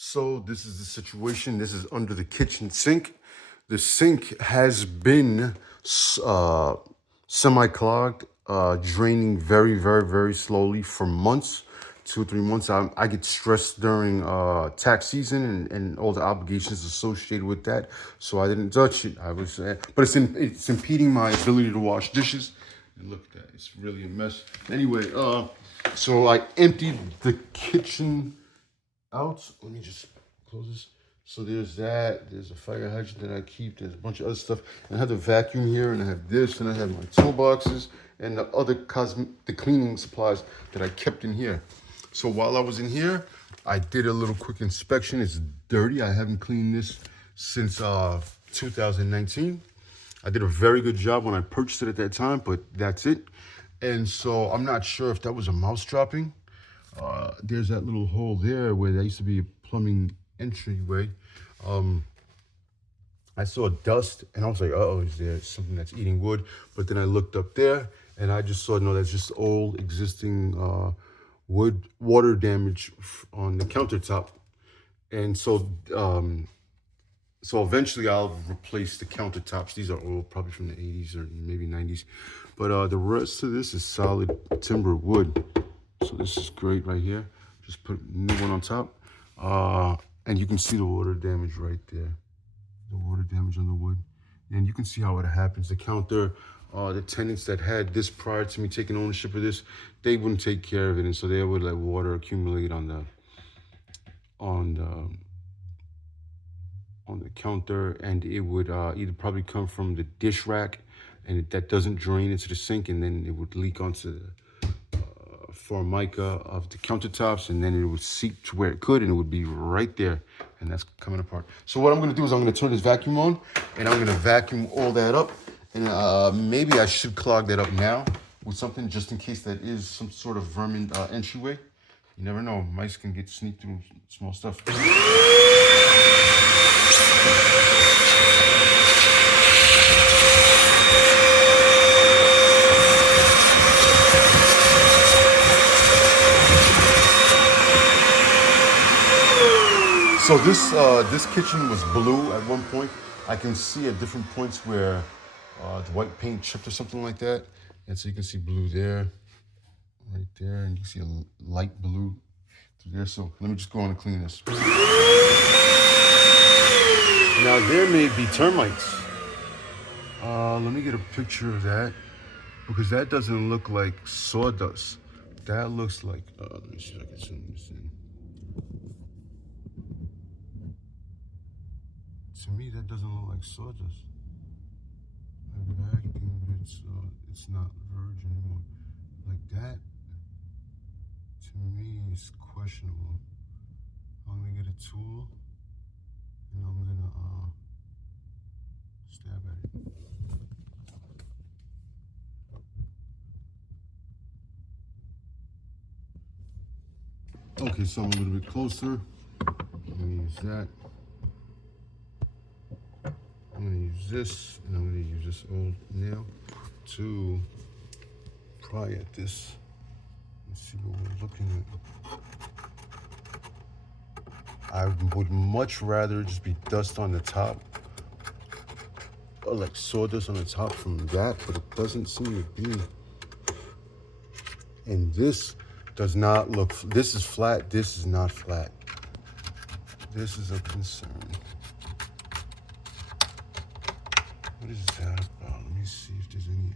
So this is the situation. This is under the kitchen sink. The sink has been semi-clogged, draining very slowly for months, 2 or 3 months. I get stressed during tax season and all the obligations associated with that. So I didn't touch it. But it's impeding my ability to wash dishes. And look at that, it's really a mess. Anyway, so I emptied the kitchen out. Let me just close this. So there's that. There's a fire hydrant that I keep. There's a bunch of other stuff. And I have the vacuum here, and I have this, and I have my toolboxes and the other the cleaning supplies that I kept in here. So while I was in here, I did a little quick inspection. It's dirty. I haven't cleaned this since 2019. I did a very good job when I purchased it at that time, but that's it. And so I'm not sure if that was a mouse dropping. There's that little hole there where there used to be a plumbing entryway. I saw dust and I was like, uh-oh, is there something that's eating wood? But then I looked up there and I just saw, no, that's just old existing wood water damage on the countertop. And so eventually I'll replace the countertops. These are old, probably from the 80s or maybe 90s. But the rest of this is solid timber wood. So this is great right here. Just put a new one on top. And you can see the water damage right there. The water damage on the wood. And you can see how it happens. The counter, the tenants that had this prior to me taking ownership of this, they wouldn't take care of it. And so they would let water accumulate on the counter, and it would either probably come from the dish rack, and that doesn't drain into the sink, and then it would leak onto the formica of the countertops, and then it would seep to where it could, and it would be right there, and that's coming apart. So what I'm going to do is I'm going to turn this vacuum on, and I'm going to vacuum all that up, and maybe I should clog that up now with something just in case that is some sort of vermin entryway. You never know, mice can get sneak through small stuff. So this kitchen was blue at one point. I can see at different points where the white paint chipped or something like that. And so you can see blue there, right there, and you can see a light blue through there. So let me just go on and clean this. Now there may be termites. Let me get a picture of that, because that doesn't look like sawdust. That looks like, let me see if I can zoom this in. To me, that doesn't look like sawdust. I vacuumed it, so it's not virgin anymore. Like that, to me, is questionable. I'm gonna get a tool, and I'm gonna stab at it. Okay, so I'm a little bit closer. I'm gonna use that. I'm gonna use this, and I'm gonna use this old nail to pry at this and see what we're looking at. I would much rather just be dust on the top, or like sawdust on the top from that, but it doesn't seem to be. And this does not look, this is flat, this is not flat. This is a concern. What is that about? Let me see if there's any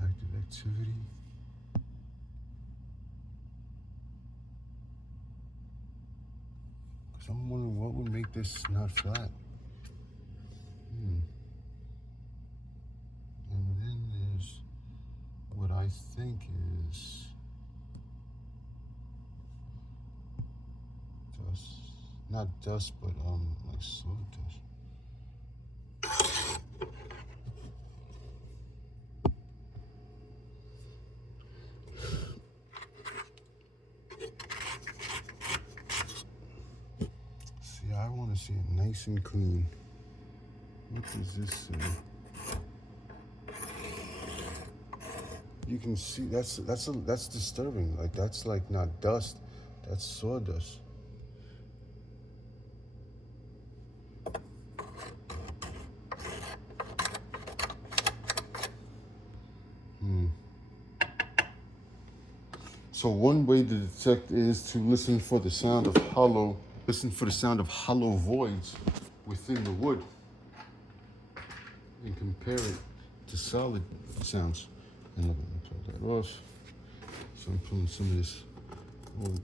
active activity. Because I'm wondering what would make this not flat. And then there's what I think is dust. Not dust, but like sawdust. I want to see it nice and clean. What does this say? You can see that's disturbing. Like, that's like not dust, that's sawdust. So one way to detect is to listen for the sound of hollow voids within the wood and compare it to solid sounds. And look, I'm gonna turn that off. So I'm pulling some of this old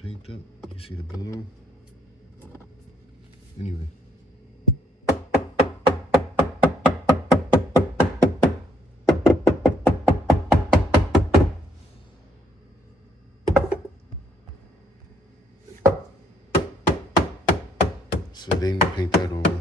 paint up. You see the blue? Anyway. So they need to paint that over.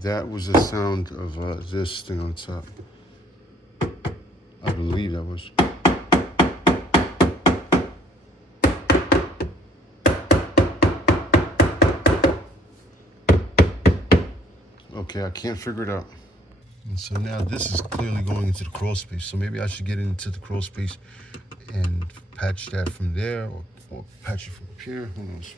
That was the sound of this thing on top. I believe that was. Okay, I can't figure it out. And so now this is clearly going into the crawl space. So maybe I should get into the crawl space and patch that from there or patch it from up here. Who knows?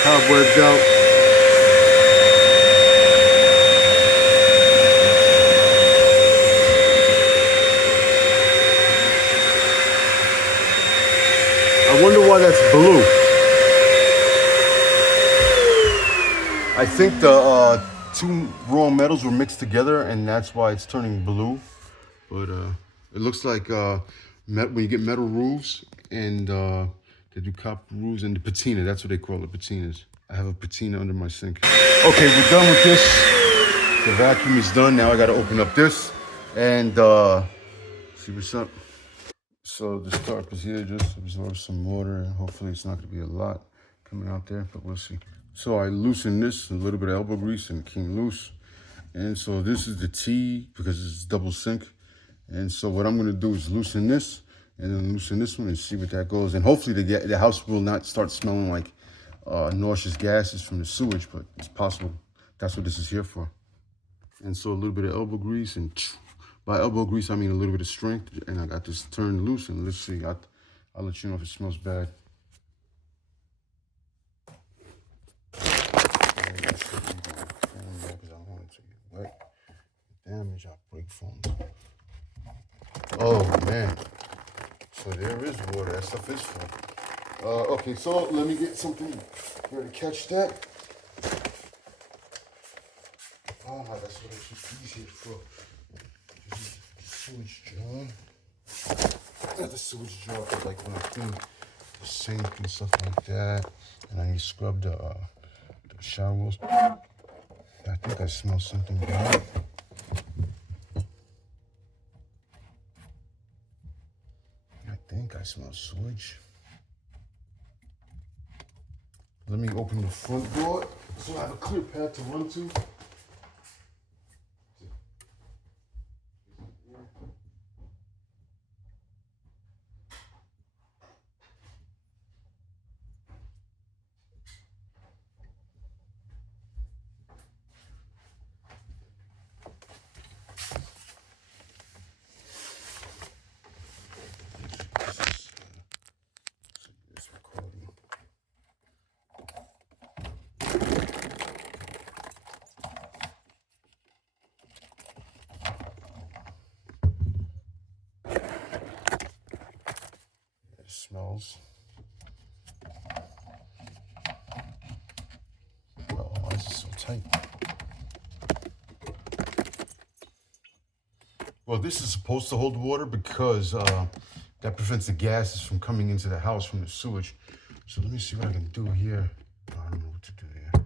Cobwebs out. I wonder why that's blue. I think the two raw metals were mixed together and that's why it's turning blue. But it looks like when you get metal roofs and they do copper roofs and the patina, that's what they call it, patinas. I have a patina under my sink. Okay, we're done with this. The vacuum is done. Now I gotta open up this and see what's up. So this tarp is here just to absorb some water. Hopefully it's not gonna be a lot coming out there, but we'll see. So I loosen this, a little bit of elbow grease and it came loose. And so this is the T because it's double sink. And so what I'm gonna do is loosen this and then loosen this one and see what that goes. And hopefully the house will not start smelling like nauseous gases from the sewage, but it's possible. That's what this is here for. And so a little bit of elbow grease, and by elbow grease I mean a little bit of strength. And I got this turned loose, and let's see. I'll let you know if it smells bad. Damage our brake foams. Oh man. So there is water. That stuff is full. Okay, so let me get something here to catch that. Ah, that's what I keep these here for. This is the sewage jar. Not the sewage jar, but like when I clean the sink and stuff like that. And I need to scrub the shower walls. I think I smell something bad. I think I smell sewage. Let me open the front door so I have a clear path to run to. tight. Well, this is supposed to hold water because that prevents the gases from coming into the house from the sewage. So let me see what I can do here. I don't know what to do here. I'm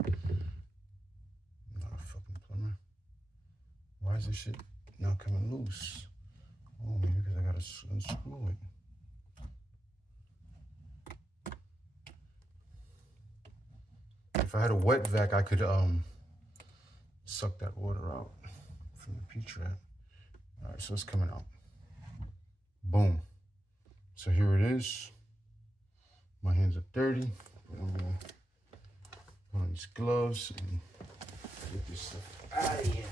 not a fucking plumber. Why is this shit not coming loose? Oh, maybe because I gotta unscrew it. If I had a wet vac, I could suck that water out from the P-trap. All right, so it's coming out. Boom. So here it is. My hands are dirty, but I'm gonna put on these gloves and get this stuff out of here.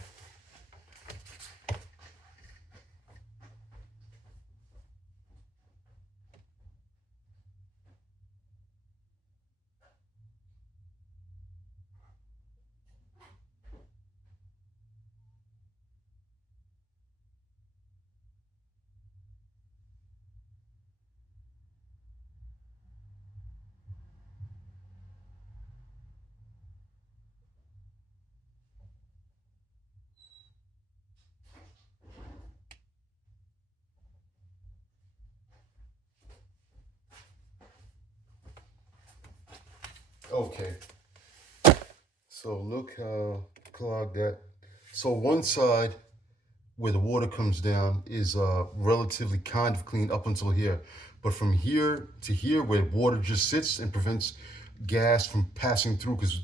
Okay, so look how clogged that. So one side where the water comes down is relatively kind of clean up until here. But from here to here where water just sits and prevents gas from passing through, because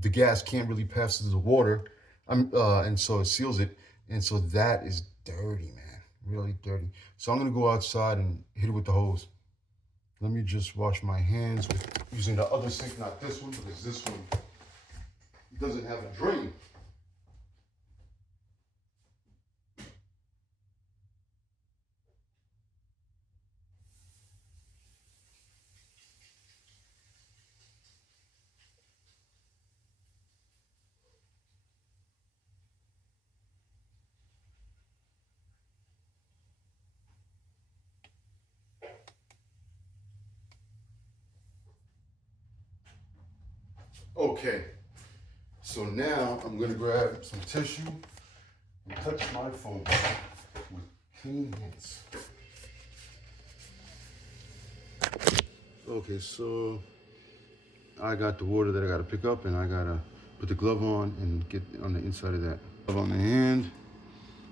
the gas can't really pass through the water, and so it seals it. And so that is dirty, man, really dirty. So I'm gonna go outside and hit it with the hose. Let me just wash my hands with using the other sink, not this one, because this one doesn't have a drain. Okay, so now I'm gonna grab some tissue and touch my phone with clean hands. Okay, so I got the water that I gotta pick up, and I gotta put the glove on and get on the inside of that. Glove on the hand.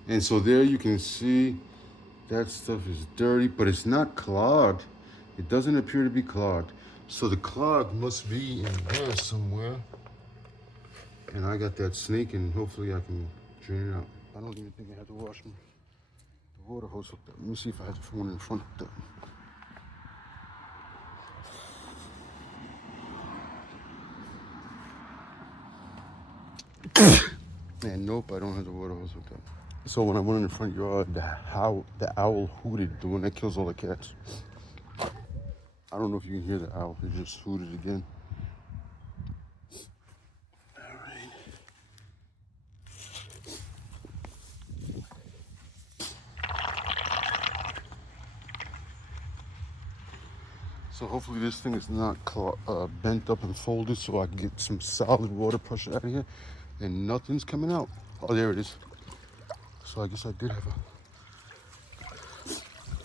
And so there you can see that stuff is dirty, but it's not clogged. It doesn't appear to be clogged. So the clog must be in there somewhere. And I got that snake, and hopefully I can drain it out. I don't even think I have to wash the water hose hooked up. Let me see if I have the phone in front of that. And nope, I don't have the water hose hooked up. So when I went in the front yard, the owl hooted, the one that kills all the cats. I don't know if you can hear the owl, it just hooted again. All right. So hopefully this thing is not bent up and folded, so I can get some solid water pressure out of here, and nothing's coming out. Oh, there it is. So I guess I did have a...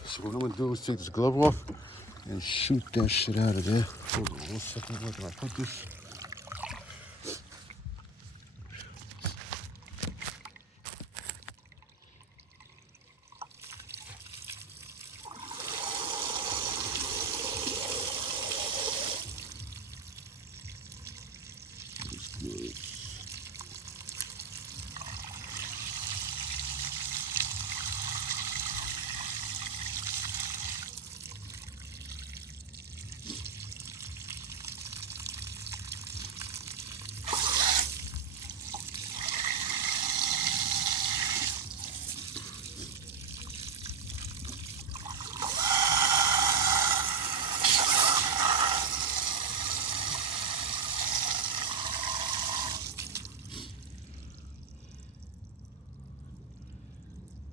So what I'm gonna do is take this glove off and shoot that shit out of there. Hold on 1 second, where can I put this?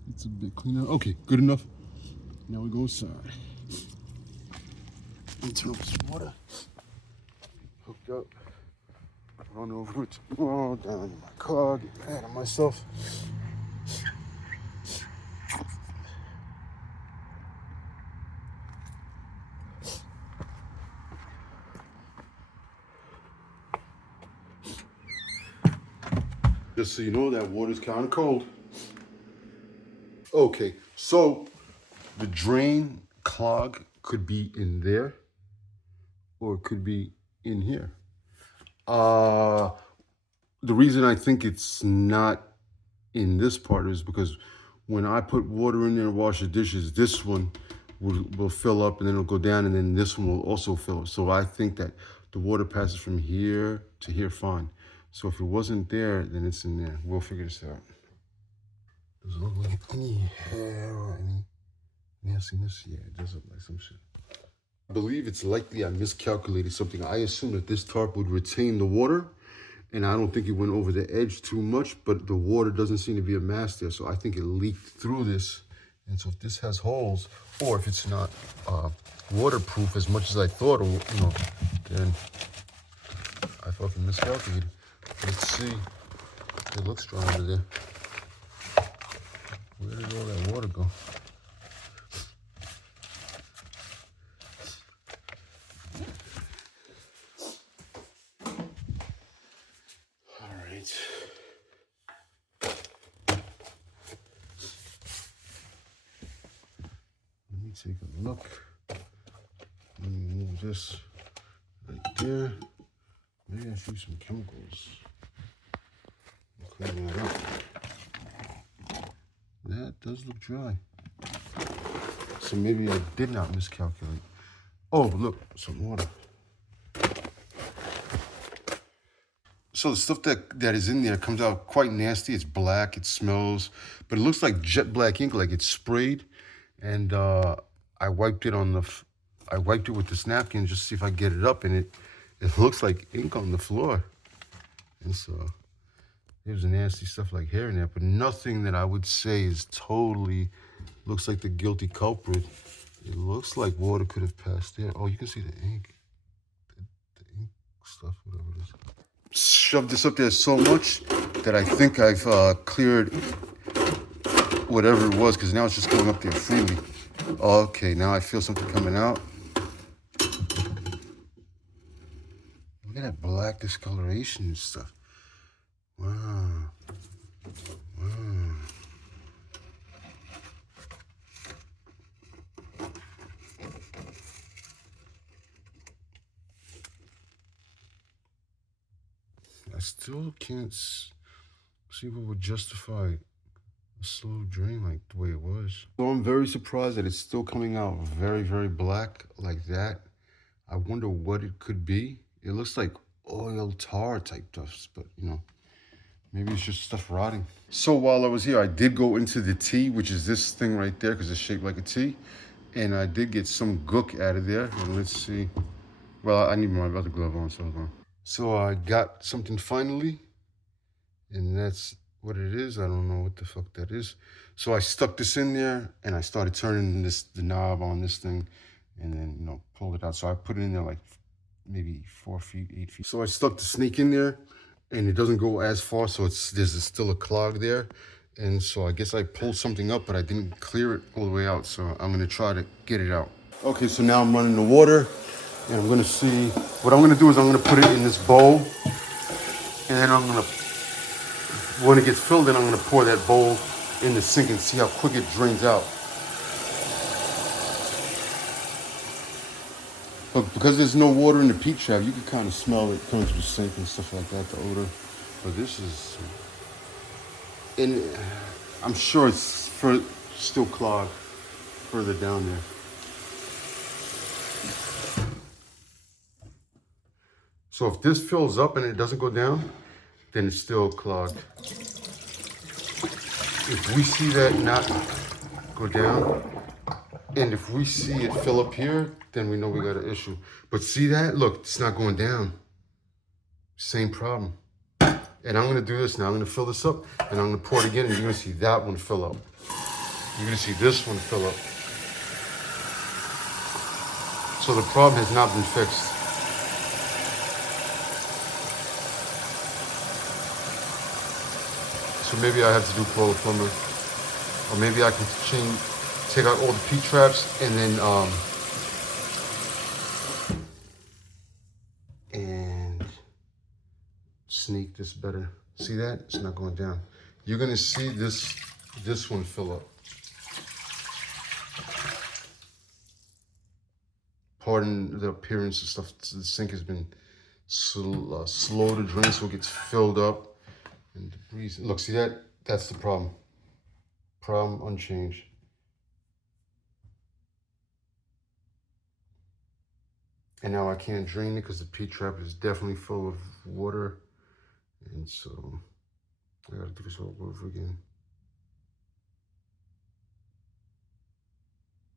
It's a bit cleaner. Okay, good enough. Now we go inside. And turn off this water. Hooked up. run over it tomorrow, down in my car, get mad at myself. Just so you know, that water's kind of cold. Okay, so the drain clog could be in there, or it could be in here. The reason I think it's not in this part is because when I put water in there and wash the dishes, this one will fill up and then it'll go down, and then this one will also fill. So I think that the water passes from here to here fine. So if it wasn't there, then it's in there. We'll figure this out. Does it look like any hair or any nastiness? Yeah, it does look like some shit. I believe it's likely I miscalculated something. I assumed that this tarp would retain the water, and I don't think it went over the edge too much, but the water doesn't seem to be a mass there, so I think it leaked through this. And so if this has holes, or if it's not waterproof as much as I thought, or, you know, then I fucking miscalculated. Let's see. It looks strong under there. Where did all that water go? All right. Let me take a look. Let me move this right there. Maybe I should use some chemicals. Clean that up. That does look dry. So maybe I did not miscalculate. Oh, look, some water. So the stuff that is in there comes out quite nasty. It's black, it smells, but it looks like jet black ink, like it's sprayed. And I wiped it with this napkin just to see if I get it up, and it looks like ink on the floor. And so there's nasty stuff like hair in there, but nothing that I would say is totally looks like the guilty culprit. It looks like water could have passed there. Oh, you can see the ink. The ink stuff, whatever it is. Shoved this up there so much that I think I've cleared whatever it was, because now it's just going up there freely. Okay, now I feel something coming out. Look at that black discoloration and stuff. Wow. Wow. I still can't see what would justify a slow drain like the way it was. So I'm very surprised that it's still coming out very, very black like that. I wonder what it could be. It looks like oil tar type dust, but you know, maybe it's just stuff rotting. So while I was here, I did go into the T, which is this thing right there, because it's shaped like a T. And I did get some gook out of there. And let's see. Well, I need my other glove on, so hold on. So I got something finally. And that's what it is. I don't know what the fuck that is. So I stuck this in there, and I started turning the knob on this thing, and then, you know, pulled it out. So I put it in there like maybe 4 feet, 8 feet. So I stuck the snake in there, and it doesn't go as far, so there's still a clog there. And so I guess I pulled something up, but I didn't clear it all the way out. So I'm gonna try to get it out. Okay, so now I'm running the water, and I'm gonna see, what I'm gonna do is I'm gonna put it in this bowl, and then when it gets filled in, I'm gonna pour that bowl in the sink and see how quick it drains out. But because there's no water in the peak shaft, you can kind of smell it coming through the sink and stuff like that, the odor. But this is, and I'm sure it's still clogged further down there. So if this fills up and it doesn't go down, then it's still clogged. If we see that not go down, and if we see it fill up here, then we know we got an issue. But see that? Look, it's not going down. Same problem. And I'm gonna do this now. I'm gonna fill this up, and I'm gonna pour it again, and you're gonna see that one fill up. You're gonna see this one fill up. So the problem has not been fixed. So maybe I have to do call a plumber. Or maybe I can take out all the P-traps and then and sneak this better. See that? It's not going down. You're gonna see this one fill up. Pardon the appearance and stuff. The sink has been slow to drain, so it gets filled up. And debris. Look, see that? That's the problem. Problem unchanged. And now I can't drain it because the P-trap is definitely full of water. And so I gotta do this all over again.